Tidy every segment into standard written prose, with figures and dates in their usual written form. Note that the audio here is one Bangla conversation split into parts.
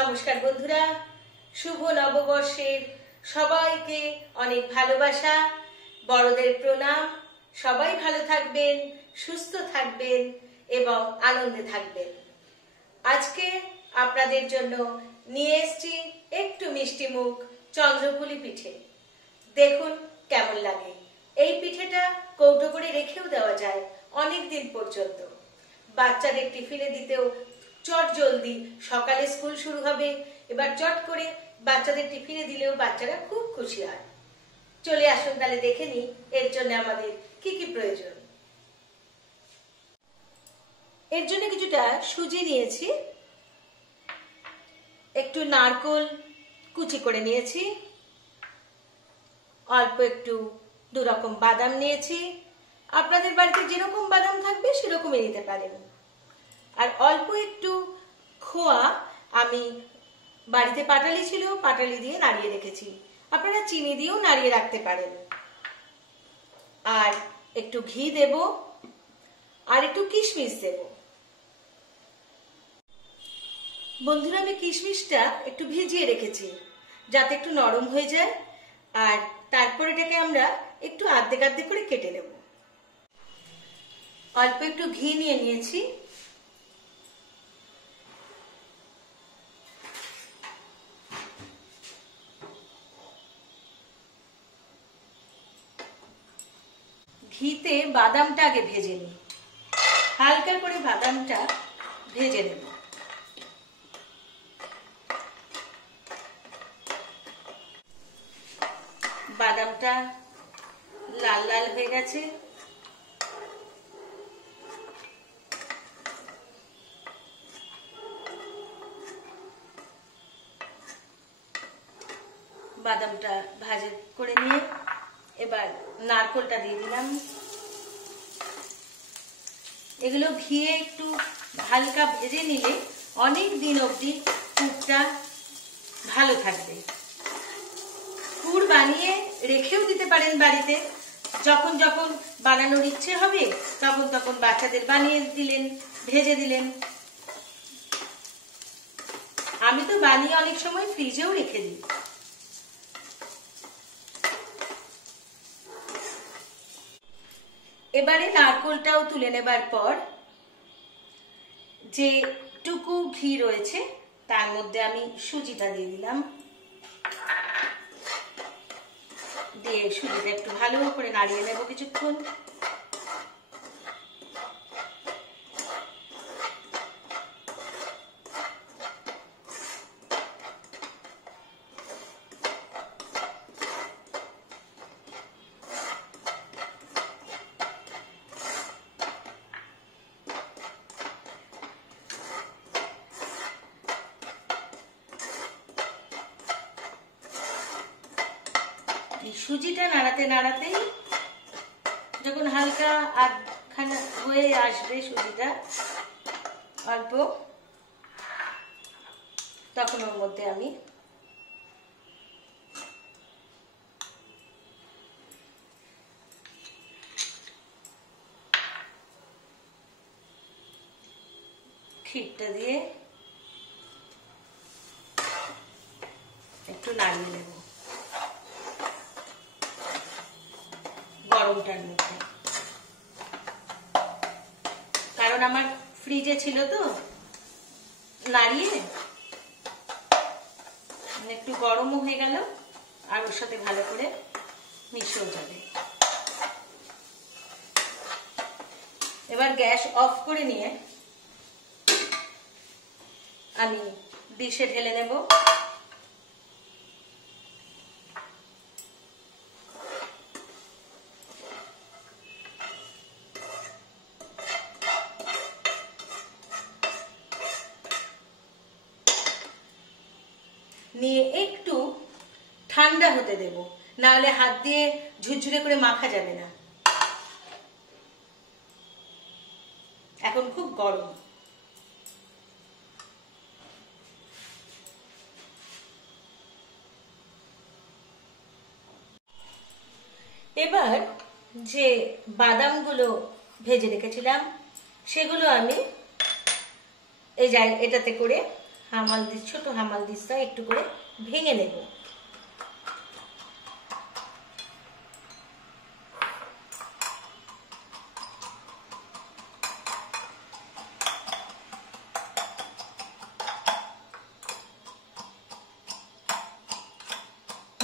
নমস্কার বন্ধুরা, শুভ নববর্ষের সবাইকে অনেক ভালোবাসা, বড়দের প্রণাম। সবাই ভালো থাকবেন, সুস্থ থাকবেন এবং আনন্দে থাকবেন। আজকে আপনাদের জন্য নিয়ে এসেছি একটু মিষ্টি মুখ চন্দ্রপুলি পিঠে। দেখুন কেমন লাগে। এই পিঠেটা কৌটো করে রেখেও দেওয়া যায় অনেক দিন পর্যন্ত। বাচ্চাদের টিফিনে দিতেও চট জলদি, সকালে স্কুল শুরু হবে, এবার চট করে বাচ্চাদের টিফিনে দিলেও বাচ্চারা খুব খুশি হয়। চলে আসুন তাহলে দেখে নিই এর জন্য আমাদের কি কি প্রয়োজন। এর জন্য কিছুটা সুজি নিয়েছি, একটু নারকেল কুচি করে নিয়েছি, অল্প একটু দু রকম বাদাম নিয়েছি। আপনাদের বাড়িতে যেরকম বাদাম থাকবে সেরকমই নিতে পারেন। আর অল্প একটু খোয়া, আমি বাড়িতে পাটালি ছিল, পাটালি দিয়ে নাড়িয়ে রেখেছি। আপনারা চিনি দিয়েও নাড়িয়ে রাখতে পারেন। আর একটু ঘি দেব, আর একটু কিশমিশ দেব। বন্ধুরা, আমি কিশমিশটা একটু ভিজিয়ে রেখেছি যাতে একটু নরম হয়ে যায়। আর তারপর এটাকে আমরা একটু আর্ধেক আর্ধেক করে কেটে নেব। অল্প একটু ঘি নিয়ে নিয়েছি, ঘিতে বাদামটা আগে ভেজে নিই। হালকা করে বাদামটা ভেজে নেব। বাদামটা লাল লাল হয়ে গেছে। বাদামটা ভাজা করে নিয়ে এবার নারকেলটা দিয়ে দিলাম। এগুলো ঘিয়ে একটু হালকা ভেজে নিলে অনেক দিন অবধি পুরটা ভালো থাকবে। পুর বানিয়ে রেখেও দিতে পারেন বাড়িতে। যখন যখন বানানোর ইচ্ছে হবে তখন তখন বাচ্চাদের বানিয়ে দিলেন, ভেজে দিলেন। আমি তো বানিয়ে অনেক সময় ফ্রিজেও রেখে দিই। এবারে নারকেলটাও তুলে নেবার পর যে টুকু ঘি রয়েছে তার মধ্যে আমি সুজিটা দিয়ে দিলাম। দিয়ে সুজিটা একটু ভালো করে নাড়িয়ে নেব কিছুক্ষণ। সুজিটা নাড়াতে নাড়াতেই যখন হালকা আধখানা হয়ে আসবে সুজিটা অল্প, তখন ওর মধ্যে আমি ক্ষীরটা দিয়ে একটু নাড়িয়ে নেব গরমটার মধ্যে। কারণ আমার ফ্রিজে ছিল তো, নাড়িয়ে একটু গরমও হয়ে গেল আর ওর সাথে ভালো করে মিশেও যাবে। এবার গ্যাস অফ করে নিয়ে আমি ডিশে ঢেলে নেব। নিয়ে একটু ঠান্ডা হতে দেব, না হলে হাত দিয়ে ঝুরঝুরে করে মাখা যাবে না। এখন খুব গরম। এবার যে বাদামগুলো ভেজে রেখেছিলাম সেগুলো আমি এই এটাতে করে ছোট হামাল দিস্তা একটু করে ভেঙে নেব।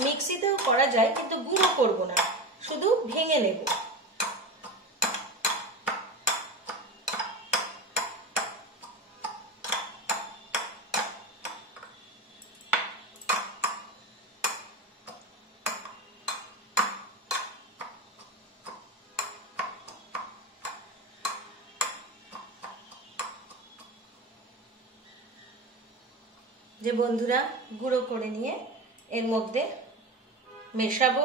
মিক্সিতেও করা যায়, কিন্তু গুঁড়ো করব না, শুধু ভেঙে নেব। যে বন্ধুরা, গুঁড়ো করে নিয়ে এর মধ্যে মেশাবো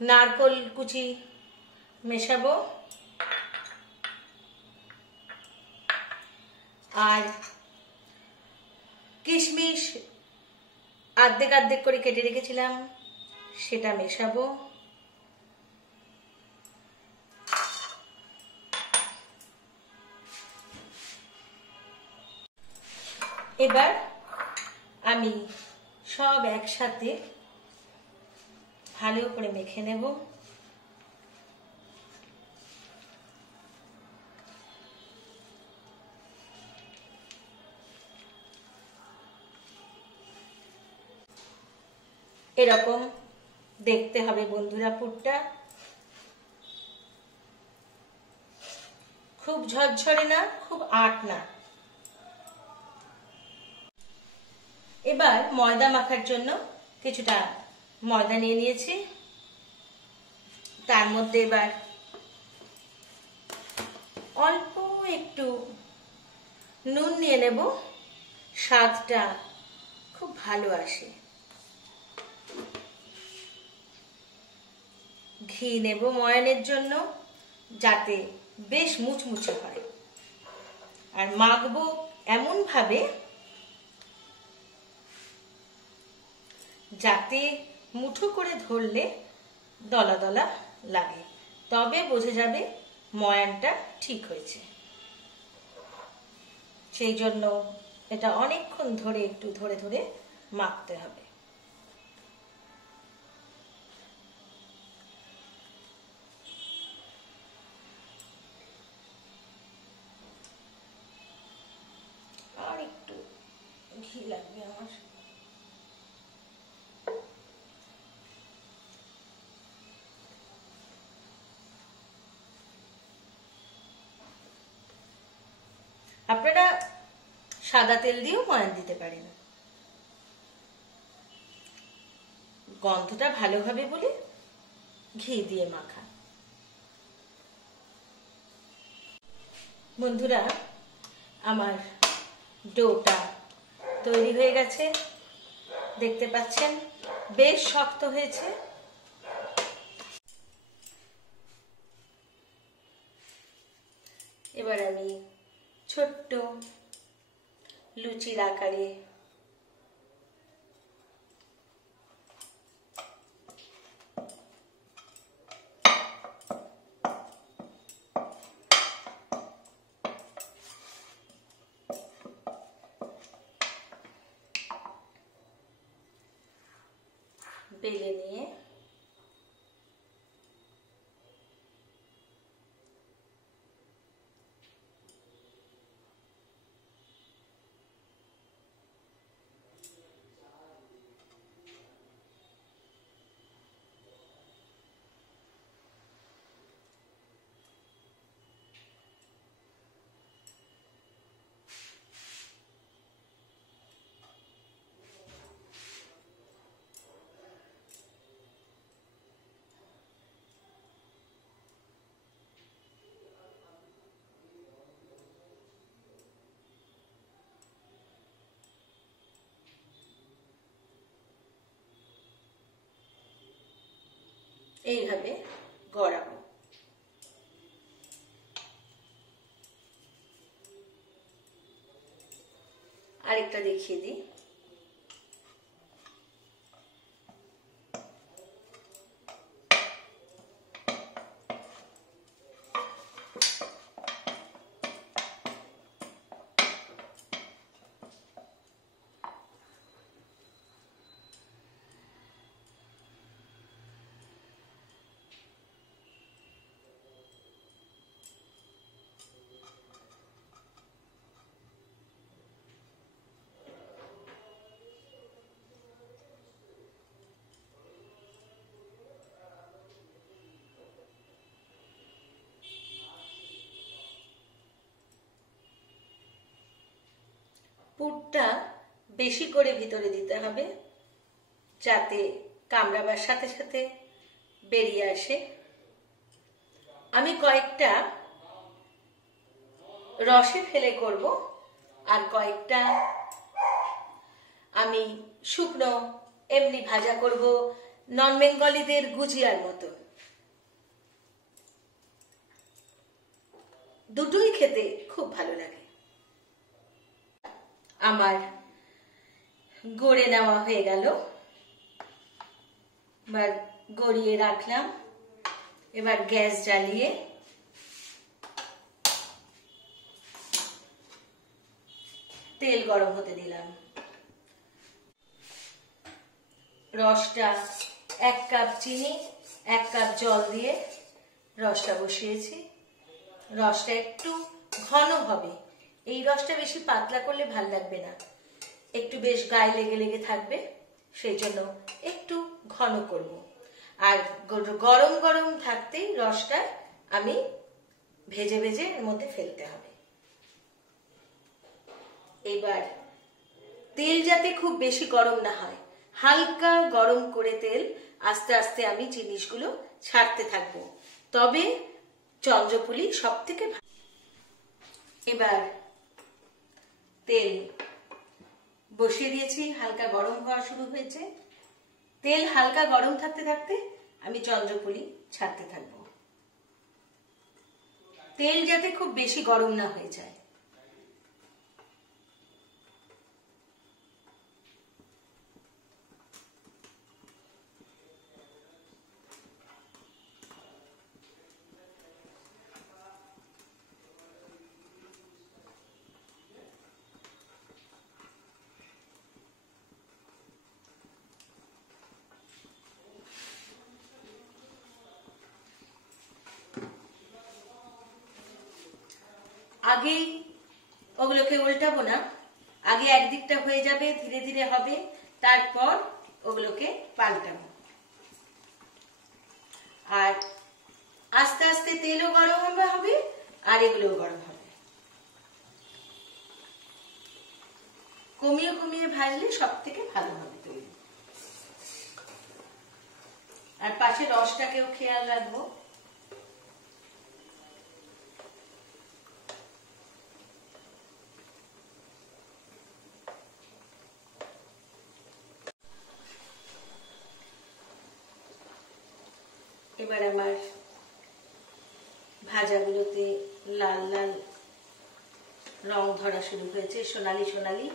নারকেল কুচি, মেশাবো আর কিশমিশ আর্ধেক আর্ধেক করে কেটে রেখেছিলাম, সেটা মেশাবো। এবার আমি সব একসাথে ভালো করে মেখে নেব। এরকম দেখতে হবে বন্ধুরা পুরটা, খুব ঝরঝরে না, খুব আট না। এবার ময়দা মাখার জন্য কিছুটা ময়দা নিয়ে নিয়েছি, তার মধ্যে এবার অল্প একটু নুন নিয়ে নেব, স্বাদটা খুব ভালো আসে। ঘি নেব ময়ানের জন্য, যাতে বেশ মুচমুচে হয়, আর মাখবো এমন ভাবে যাতে মুঠো করে ধরলে দলা দলা লাগে, তবে বোঝা যাবে ময়ানটা ঠিক হয়েছে। সেই জন্য এটা অনেকক্ষণ ধরে একটু ধরে ধরে মাখতে হবে। আর একটু ঘি লাগবে আমার। আপনারা সাদা তেল দিয়েও ময়ান দিতে পারেন, গন্ধটা ভালো হবে বলে ঘি দিয়ে মাখা। বন্ধুরা, আমার ডোটা তৈরি হয়ে গেছে, দেখতে পাচ্ছেন বেশ শক্ত হয়েছে। এবার আমি ছোট্ট লুচির আকারে বেলে নিয়ে এইভাবে গড়াবো। আরেকটা দেখিয়ে দিই। পুরটা বেশি করে ভিতরে দিতে হবে যাতে কামড়াবার সাথে সাথে বেরিয়ে আসে। আমি কয়েকটা রসে ফেলে করব, আর কয়েকটা আমি শুকনো এমনি ভাজা করব, নন বেঙ্গলিদের গুজিয়ার মতো। দুটোই খেতে খুব ভালো লাগে। আমার গড়ে নেওয়া হয়ে গেল, এবার গড়িয়ে রাখলাম। এবার গ্যাস জ্বালিয়ে তেল গরম হতে দিলাম। রসটা 1 কাপ চিনি 1 কাপ জল দিয়ে রসটা বসিয়েছি। রসটা একটু ঘন হবে, এই রসটা বেশি পাতলা করলে ভাল লাগবে না, একটু বেশ গায়ে লেগে লেগে থাকবে, সেই জন্য একটু ঘন করব। আর গরম গরম থাকতেই রসটা আমি ভেজে ভেজে এর মধ্যে ফেলতে হবে। এবার তেল যাতে খুব বেশি গরম না হয়, হালকা গরম করে তেল আস্তে আস্তে আমি জিনিসগুলো ছাড়তে থাকবো, তবে চন্দ্রপুলি সব থেকে ভালো। এবার তেল বসিয়ে দিয়েছি, হালকা গরম হওয়া শুরু হয়েছে। তেল হালকা গরম থাকতে থাকতে আমি চন্দ্রপুলি ছাড়তে থাকবো। তেল যাতে খুব বেশি গরম না হয়ে যায়। আগেই ওগুলোকে উল্টাবো না, আগে একদিকটা হয়ে যাবে, ধীরে ধীরে হবে, তারপর ওগুলোকে পাল্টাবো। আর আস্তে আস্তে তেলও গরম হবে আর এগুলোও গরম হবে। কমিয়ে কমিয়ে ভাজলে সব থেকে ভালো হবে তৈরি। আর পাশে রসটাকেও খেয়াল রাখবো। এবার আমার ভাজাগুলোতে লাল লাল রং ধরা শুরু হয়েছে, সোনালি সোনালি।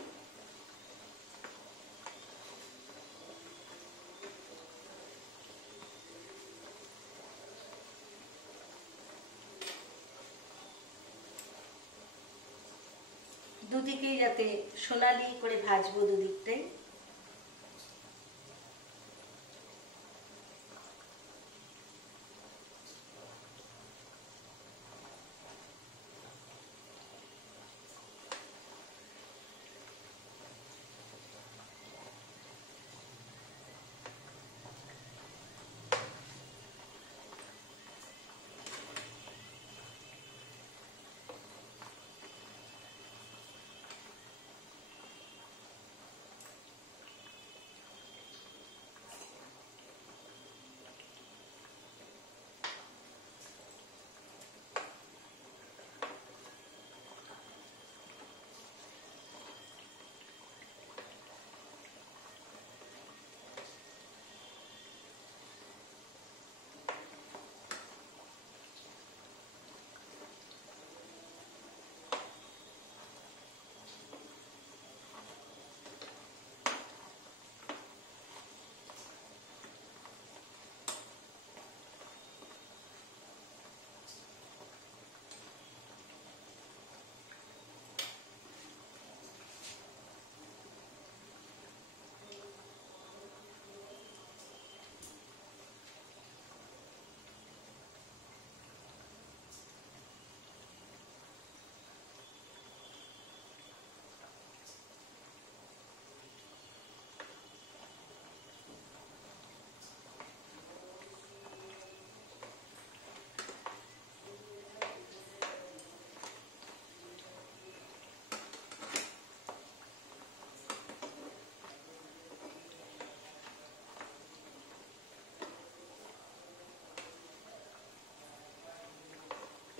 দুদিকেই যাতে সোনালি করে ভাজবো, দুদিকটাই।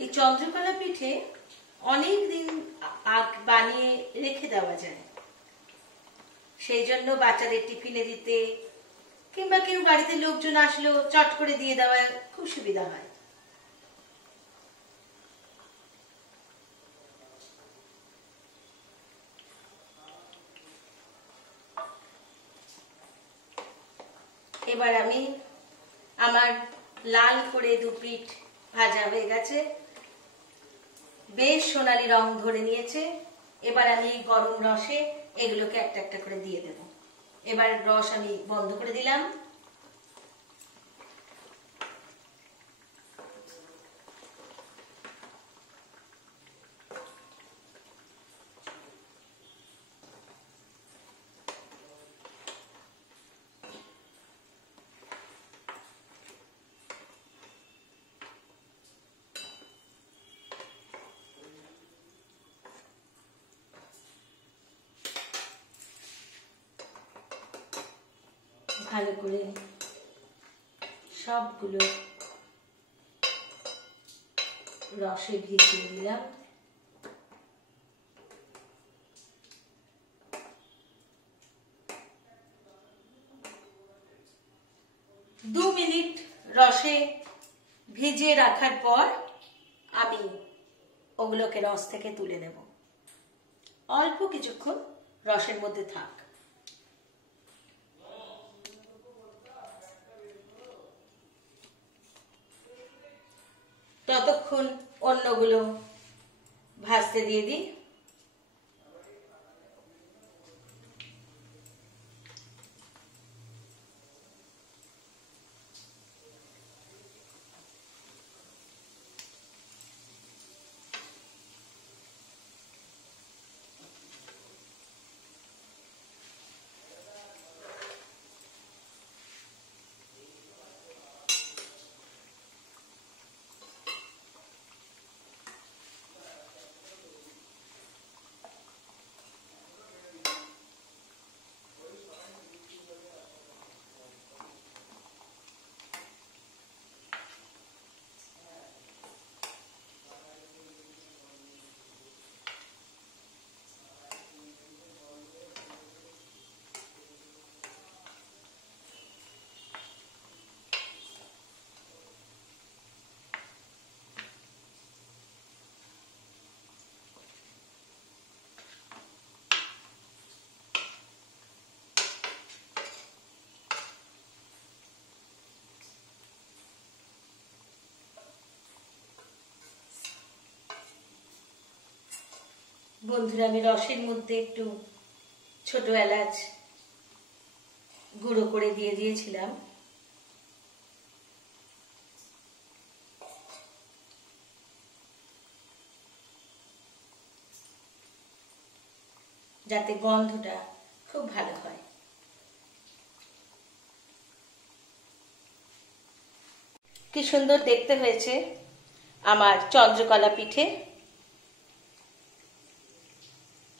এই চন্দ্রকলা পিঠে অনেক দিন বানিয়ে রেখে দেওয়া যায়, সেই জন্য বাচ্চাদের টিফিনে দিতে কিংবা কেউ বাড়িতে লোকজন আসলো চট করে দিয়ে দেওয়া খুব সুবিধা হয়। এবার আমি আমার লাল করে দু পিঠ ভাজা হয়ে গেছে, বেশ সোনালি রং ধরে নিয়েছে। এবার আমি গরম রসে এগুলোকে একটা একটা করে দিয়ে দেব। এবার রস আমি বন্ধ করে দিলাম। ভালো করে সবগুলো রসে ভিজিয়ে দিলাম। 2 মিনিট রসে ভিজিয়ে রাখার পর আমি ওগুলোকে রস থেকে তুলে নেব। অল্প কিছুক্ষণ রসের মধ্যে থাক। ততক্ষণ অন্যগুলো ভাজতে দিয়ে দিই। বন্ধুরা, আমি রসের মধ্যে একটু ছোট এলাচ গুঁড়ো করে দিয়ে দিয়েছিলাম। যাতে গন্ধটা খুব ভালো হয়। কি সুন্দর দেখতে হয়েছে আমার চন্দ্রকলা পিঠে,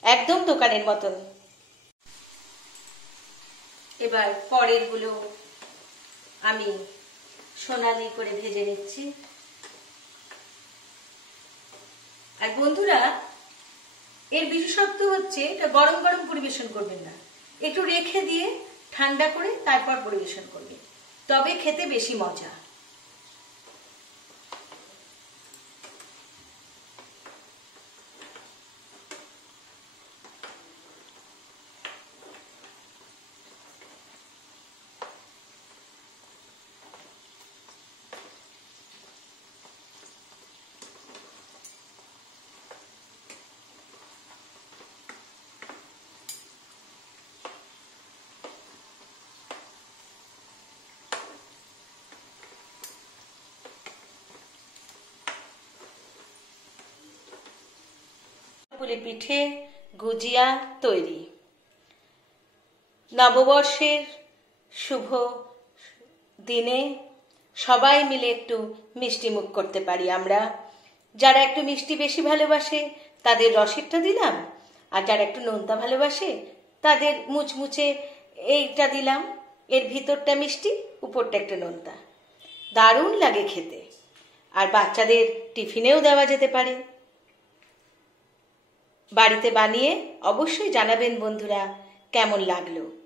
একদম দোকানের মতন। এবার পরের গুলো আমি সোনালি করে ভেজে নিচ্ছি। আর বন্ধুরা, এর বিশেষত্ব হচ্ছে এটা গরম গরম পরিবেশন করবেন না, একটু রেখে দিয়ে ঠান্ডা করে তারপর পরিবেশন করবেন, তবে খেতে বেশি মজা। পুলি পিঠে গুজিয়া তৈরি। নববর্ষের শুভ দিনে সবাই মিলে একটু মিষ্টি মুখ করতে পারি আমরা। যারা একটু মিষ্টি বেশি ভালোবাসে তাদের রসেরটা দিলাম, আর যারা একটু নোনতা ভালোবাসে তাদের মুচমুচে এইটা দিলাম। এর ভিতরটা মিষ্টি, উপরটা একটা নোনতা, দারুণ লাগে খেতে। আর বাচ্চাদের টিফিনেও দেওয়া যেতে পারে। বাড়িতে বানিয়ে অবশ্যই জানাবেন বন্ধুরা কেমন লাগলো।